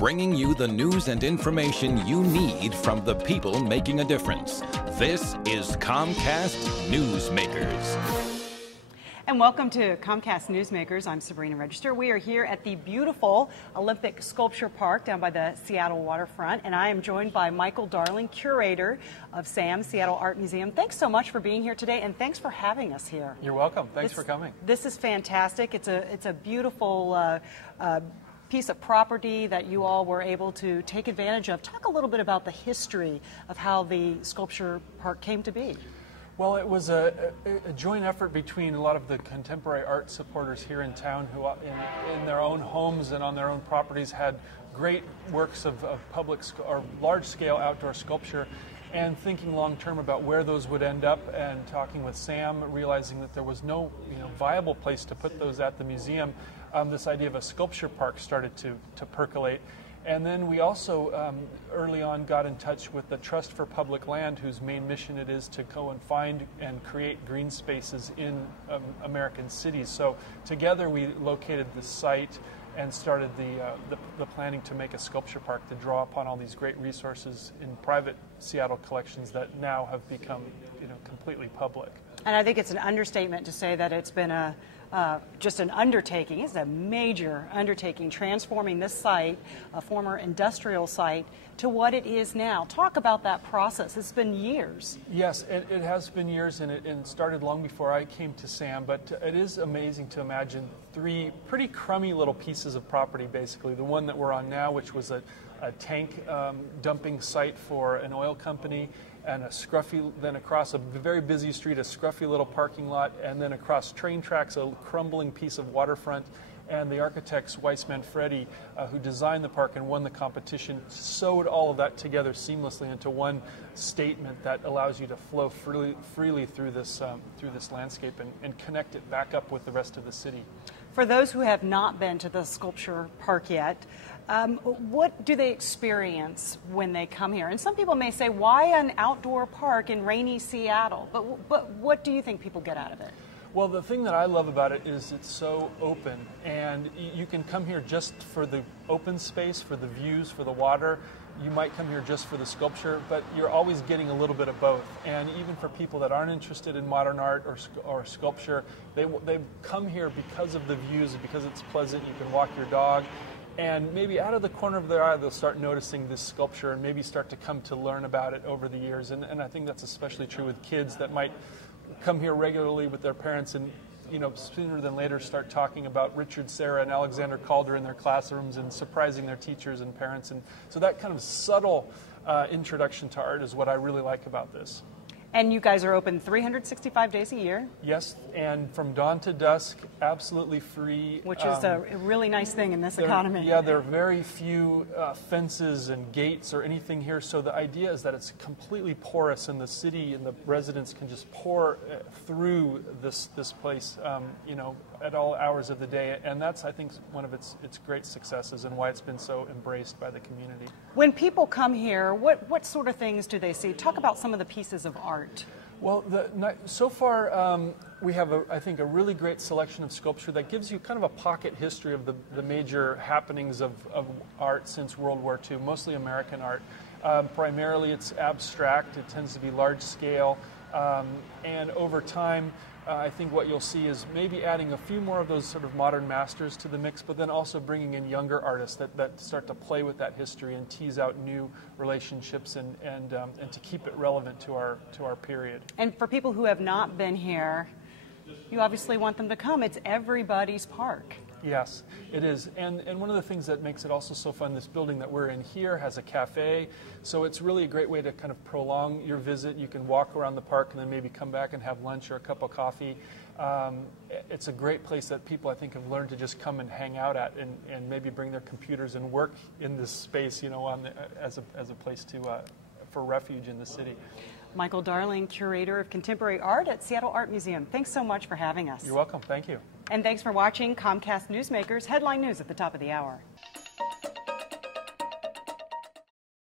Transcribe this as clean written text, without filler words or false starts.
bringing you the news and information you need from the people making a difference. This is Comcast Newsmakers. And welcome to Comcast Newsmakers. I'm Sabrina Register. We are here at the beautiful Olympic Sculpture Park down by the Seattle waterfront, and I am joined by Michael Darling, curator of SAM, Seattle Art Museum. Thanks so much for being here today, and thanks for having us here. You're welcome. Thanks for coming. This is fantastic. It's a beautiful piece of property that you all were able to take advantage of. Talk a little bit about the history of how the sculpture park came to be. Well, it was a joint effort between a lot of the contemporary art supporters here in town who in their own homes and on their own properties had great works of public or large-scale outdoor sculpture, and thinking long-term about where those would end up, and talking with Sam, realizing that there was no viable place to put those at the museum. This idea of a sculpture park started to percolate. And then we also early on got in touch with the Trust for Public Land, whose main mission it is to go and find and create green spaces in American cities. So together we located the site and started the planning to make a sculpture park to draw upon all these great resources in private Seattle collections that now have become completely public. And I think it's an understatement to say that it's been just an undertaking. It's a major undertaking, transforming this site, a former industrial site, to what it is now. Talk about that process. It's been years. Yes, it has been years, and it started long before I came to SAM, but it is amazing to imagine three pretty crummy little pieces of property, basically. The one that we're on now, which was a tank dumping site for an oil company, and then across a very busy street, a scruffy little parking lot, and then across train tracks, a crumbling piece of waterfront. And the architects, Weiss Manfredi, who designed the park and won the competition, sewed all of that together seamlessly into one statement that allows you to flow freely through this landscape and connect it back up with the rest of the city. For those who have not been to the sculpture park yet, what do they experience when they come here? And some people may say, why an outdoor park in rainy Seattle? But what do you think people get out of it? Well, the thing that I love about it is it's so open, and you can come here just for the open space, for the views, for the water. You might come here just for the sculpture, but you're always getting a little bit of both. And even for people that aren't interested in modern art or sculpture, they come here because of the views, because it's pleasant. You can walk your dog, and maybe out of the corner of their eye, they'll start noticing this sculpture and maybe start to come to learn about it over the years. And I think that's especially true with kids that might come here regularly with their parents and sooner than later start talking about Richard Serra and Alexander Calder in their classrooms and surprising their teachers and parents. And so that kind of subtle introduction to art is what I really like about this. And you guys are open 365 days a year? Yes, and from dawn to dusk, absolutely free. Which is a really nice thing in this economy. Yeah, there are very few fences and gates or anything here, so the idea is that it's completely porous, and the city and the residents can just pour through this place, at all hours of the day, and that's, I think, one of its great successes and why it's been so embraced by the community. When people come here, what sort of things do they see? Talk about some of the pieces of art. Well, so far we have, I think, a really great selection of sculpture that gives you kind of a pocket history of the major happenings of art since World War II, mostly American art. Primarily it's abstract, it tends to be large scale, and over time I think what you'll see is maybe adding a few more of those sort of modern masters to the mix, but then also bringing in younger artists that start to play with that history and tease out new relationships and to keep it relevant to our period. And for people who have not been here, you obviously want them to come. It's everybody's park. Yes, it is. And one of the things that makes it also so fun, this building that we're in here has a cafe, so it's really a great way to kind of prolong your visit. You can walk around the park and then maybe come back and have lunch or a cup of coffee. It's a great place that people, I think, have learned to just come and hang out at and maybe bring their computers and work in this space, as a place for refuge in the city. Michael Darling, curator of contemporary art at Seattle Art Museum. Thanks so much for having us. You're welcome. Thank you. And thanks for watching Comcast Newsmakers Headline News at the top of the hour.